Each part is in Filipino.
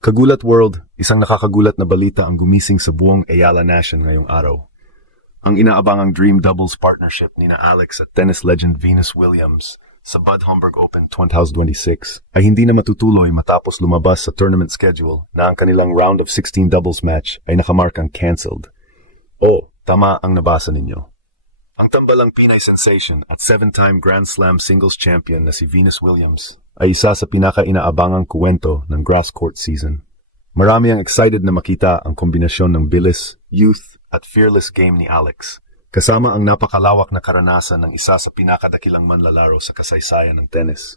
Kagulat World, isang nakakagulat na balita ang gumising sa buong Ayala Nation ngayong araw. Ang inaabangang Dream Doubles partnership ni Alex at tennis legend Venus Williams sa Bad Homburg Open 2026 ay hindi na matutuloy matapos lumabas sa tournament schedule na ang kanilang round of 16 doubles match ay nakamarkang cancelled. Tama ang nabasa ninyo. Ang tambalang Pinay sensation at 7-time Grand Slam singles champion na si Venus Williams ay isa sa pinaka-inaabangang kuwento ng grass court season. Marami ang excited na makita ang kombinasyon ng bilis, youth at fearless game ni Alex, kasama ang napakalawak na karanasan ng isa sa pinakadakilang manlalaro sa kasaysayan ng tennis.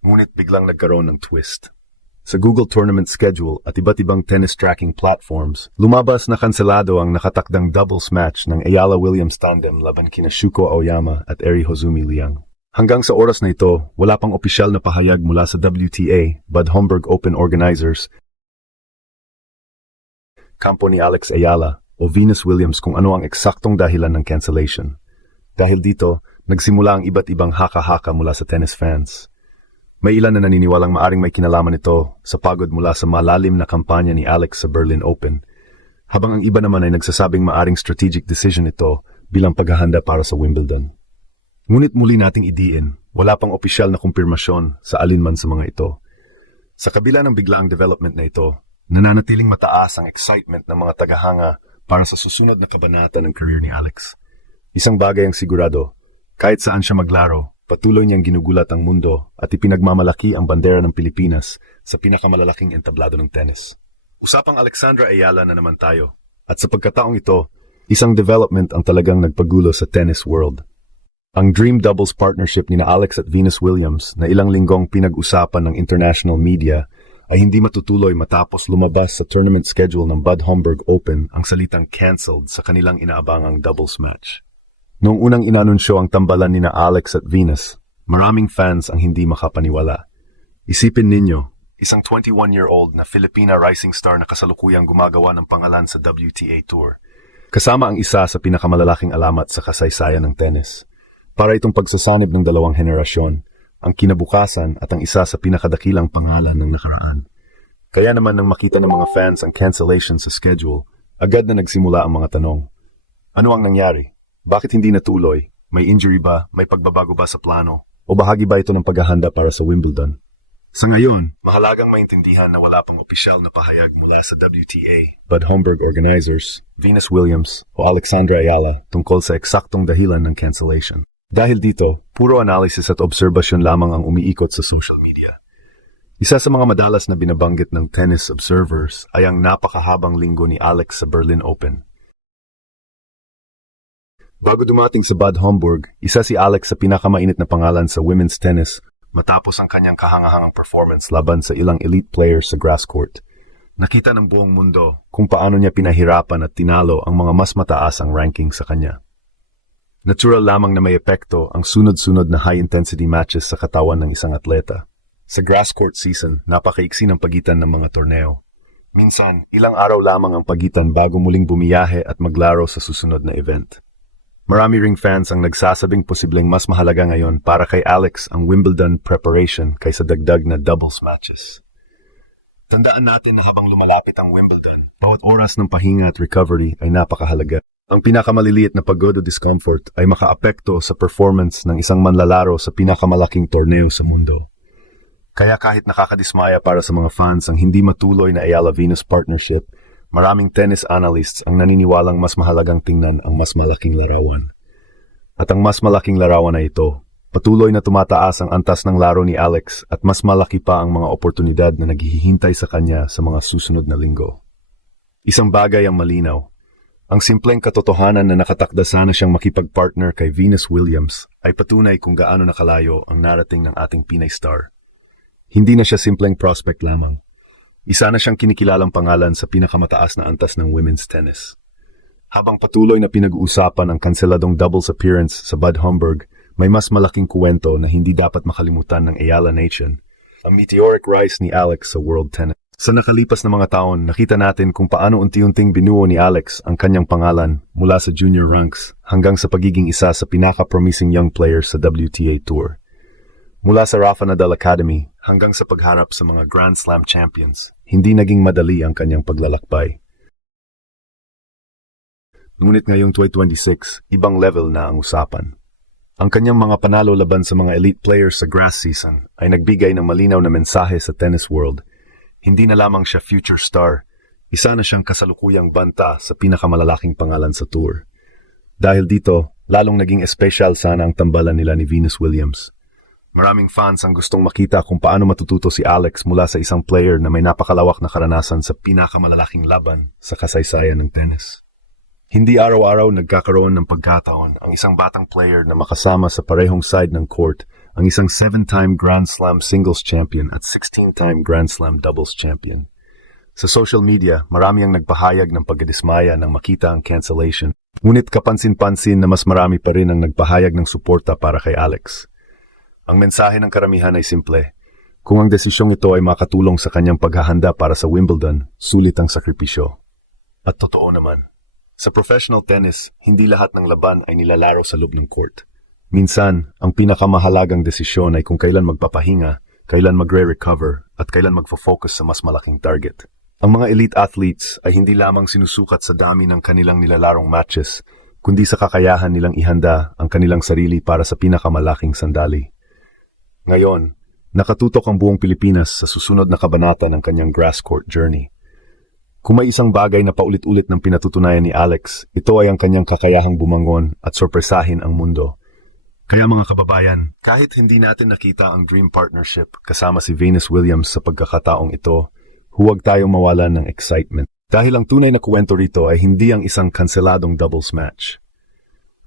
Ngunit biglang nagkaroon ng twist. Sa Google Tournament Schedule at iba't ibang tennis tracking platforms, lumabas na kanselado ang nakatakdang doubles match ng Ayala Williams tandem laban kina Shuko Aoyama at Eri Hozumi Liang. Hanggang sa oras na ito, wala pang opisyal na pahayag mula sa WTA, Bad Homburg Open organizers, kampo ni Alex Ayala o Venus Williams kung ano ang eksaktong dahilan ng cancellation. Dahil dito, nagsimula ang iba't ibang haka-haka mula sa tennis fans. May ilan na naniniwalang maaring may kinalaman ito sa pagod mula sa malalim na kampanya ni Alex sa Berlin Open, habang ang iba naman ay nagsasabing maaring strategic decision ito bilang paghahanda para sa Wimbledon. Ngunit muli nating idiin, wala pang opisyal na kumpirmasyon sa alinman sa mga ito. Sa kabila ng biglaang development na ito, nananatiling mataas ang excitement ng mga tagahanga para sa susunod na kabanata ng career ni Alex. Isang bagay ang sigurado, kahit saan siya maglaro, patuloy niyang ginugulat ang mundo at ipinagmamalaki ang bandera ng Pilipinas sa pinakamalalaking entablado ng tennis. Usapang Alexandra Ayala na naman tayo. At sa pagkataong ito, isang development ang talagang nagpagulo sa tennis world. Ang Dream Doubles partnership ni Alex at Venus Williams na ilang linggong pinag-usapan ng international media ay hindi matutuloy matapos lumabas sa tournament schedule ng Bad Homburg Open ang salitang cancelled sa kanilang inaabangang doubles match. Noong unang inanunsyo ang tambalan ni Alex at Venus, maraming fans ang hindi makapaniwala. Isipin ninyo, isang 21-year-old na Filipina rising star na kasalukuyang gumagawa ng pangalan sa WTA Tour, kasama ang isa sa pinakamalalaking alamat sa kasaysayan ng tennis. Para itong pagsasanib ng dalawang henerasyon, ang kinabukasan at ang isa sa pinakadakilang pangalan ng nakaraan. Kaya naman nang makita ng mga fans ang cancellation sa schedule, agad na nagsimula ang mga tanong. Ano ang nangyari? Bakit hindi natuloy? May injury ba? May pagbabago ba sa plano? O bahagi ba ito ng paghahanda para sa Wimbledon? Sa ngayon, mahalagang maintindihan na wala pang opisyal na pahayag mula sa WTA, Bad Homburg organizers, Venus Williams o Alexandra Ayala tungkol sa eksaktong dahilan ng cancellation. Dahil dito, puro analysis at obserbasyon lamang ang umiikot sa social media. Isa sa mga madalas na binabanggit ng tennis observers ay ang napakahabang linggo ni Alex sa Berlin Open. Bago dumating sa Bad Homburg, isa si Alex sa pinakamainit na pangalan sa women's tennis matapos ang kanyang kahangahangang performance laban sa ilang elite players sa grass court. Nakita ng buong mundo kung paano niya pinahirapan at tinalo ang mga mas mataas ang ranking sa kanya. Natural lamang na may epekto ang sunod-sunod na high-intensity matches sa katawan ng isang atleta. Sa grass court season, napakaiksi ng pagitan ng mga torneo. Minsan, ilang araw lamang ang pagitan bago muling bumiyahe at maglaro sa susunod na event. Marami ring fans ang nagsasabing posibleng mas mahalaga ngayon para kay Alex ang Wimbledon preparation kaysa dagdag na doubles matches. Tandaan natin na habang lumalapit ang Wimbledon, bawat oras ng pahinga at recovery ay napakahalaga. Ang pinakamaliliit na pagod o discomfort ay makaapekto sa performance ng isang manlalaro sa pinakamalaking torneo sa mundo. Kaya kahit nakakadismaya para sa mga fans ang hindi matuloy na Ayala-Venus partnership, maraming tennis analysts ang naniniwalang mas mahalagang tingnan ang mas malaking larawan. At ang mas malaking larawan na ito, patuloy na tumataas ang antas ng laro ni Alex at mas malaki pa ang mga oportunidad na naghihintay sa kanya sa mga susunod na linggo. Isang bagay ang malinaw. Ang simpleng katotohanan na nakatakda sana siyang makipagpartner kay Venus Williams ay patunay kung gaano nakalayo ang narating ng ating Pinay star. Hindi na siya simpleng prospect lamang. Isa na siyang kinikilalang pangalan sa pinakamataas na antas ng women's tennis. Habang patuloy na pinag-uusapan ang kanseladong doubles appearance sa Bad Homburg, may mas malaking kuwento na hindi dapat makalimutan ng Ayala Nation, ang meteoric rise ni Alex sa world tennis. Sa nakalipas na mga taon, nakita natin kung paano unti-unting binuo ni Alex ang kanyang pangalan mula sa junior ranks hanggang sa pagiging isa sa pinaka-promising young players sa WTA Tour. Mula sa Rafa Nadal Academy hanggang sa pagharap sa mga Grand Slam champions, hindi naging madali ang kanyang paglalakbay. Ngunit ngayong 2026, ibang level na ang usapan. Ang kanyang mga panalo laban sa mga elite players sa grass season ay nagbigay ng malinaw na mensahe sa tennis world. Hindi na lamang siya future star, isa na siyang kasalukuyang banta sa pinakamalalaking pangalan sa tour. Dahil dito, lalong naging espesyal sana ang tambalan nila ni Venus Williams. Maraming fans ang gustong makita kung paano matututo si Alex mula sa isang player na may napakalawak na karanasan sa pinakamalalaking laban sa kasaysayan ng tennis. Hindi araw-araw nagkakaroon ng pagkataon ang isang batang player na makasama sa parehong side ng court ang isang 7-time Grand Slam singles champion at 16-time Grand Slam doubles champion. Sa social media, marami ang nagpahayag ng pagdismaya nang makita ang cancellation. Ngunit kapansin-pansin na mas marami pa rin ang nagpahayag ng suporta para kay Alex. Ang mensahe ng karamihan ay simple. Kung ang desisyong ito ay makatulong sa kanyang paghahanda para sa Wimbledon, sulit ang sakripisyo. At totoo naman. Sa professional tennis, hindi lahat ng laban ay nilalaro sa loob ng court. Minsan, ang pinakamahalagang desisyon ay kung kailan magpapahinga, kailan magre-recover, at kailan magfo-focus sa mas malaking target. Ang mga elite athletes ay hindi lamang sinusukat sa dami ng kanilang nilalarong matches, kundi sa kakayahan nilang ihanda ang kanilang sarili para sa pinakamalaking sandali. Ngayon, nakatutok ang buong Pilipinas sa susunod na kabanata ng kanyang grass court journey. Kung may isang bagay na paulit-ulit ng pinatutunayan ni Alex, ito ay ang kanyang kakayahang bumangon at sorpresahin ang mundo. Kaya mga kababayan, kahit hindi natin nakita ang dream partnership kasama si Venus Williams sa pagkakataong ito, huwag tayong mawalan ng excitement. Dahil ang tunay na kwento rito ay hindi ang isang kanseladong doubles match.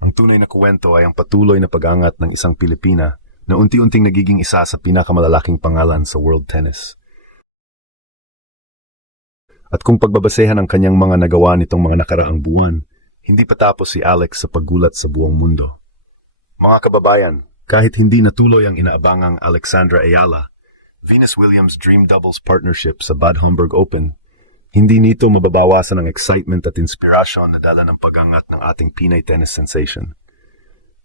Ang tunay na kwento ay ang patuloy na pag-angat ng isang Pilipina na unti-unting nagiging isa sa pinakamalalaking pangalan sa world tennis. At kung pagbabasehan ang kanyang mga nagawa nitong mga nakaraang buwan, hindi pa tapos si Alex sa paggulat sa buong mundo. Mga kababayan, kahit hindi natuloy ang inaabangang Alexandra Ayala, Venus Williams Dream Doubles Partnership sa Bad Homburg Open, hindi nito mababawasan ang excitement at inspirasyon na dala ng pag-angat ng ating Pinay tennis sensation.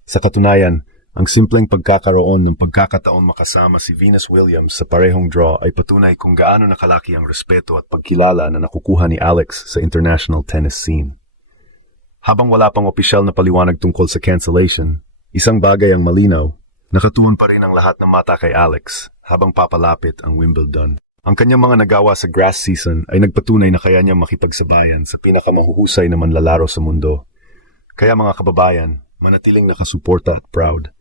Sa katunayan, ang simpleng pagkakaroon ng pagkakataon makasama si Venus Williams sa parehong draw ay patunay kung gaano nakalaki ang respeto at pagkilala na nakukuha ni Alex sa international tennis scene. Habang wala pang opisyal na paliwanag tungkol sa cancellation, isang bagay ang malinaw, nakatuon pa rin ang lahat ng mata kay Alex habang papalapit ang Wimbledon. Ang kanyang mga nagawa sa grass season ay nagpatunay na kaya niyang makipagsabayan sa pinakamahuhusay na manlalaro sa mundo. Kaya mga kababayan, manatiling nakasuporta at proud.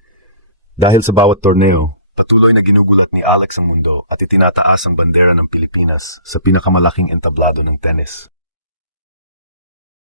Dahil sa bawat torneo, patuloy na ginugulat ni Alex ang mundo at itinataas ang bandera ng Pilipinas sa pinakamalaking entablado ng tennis.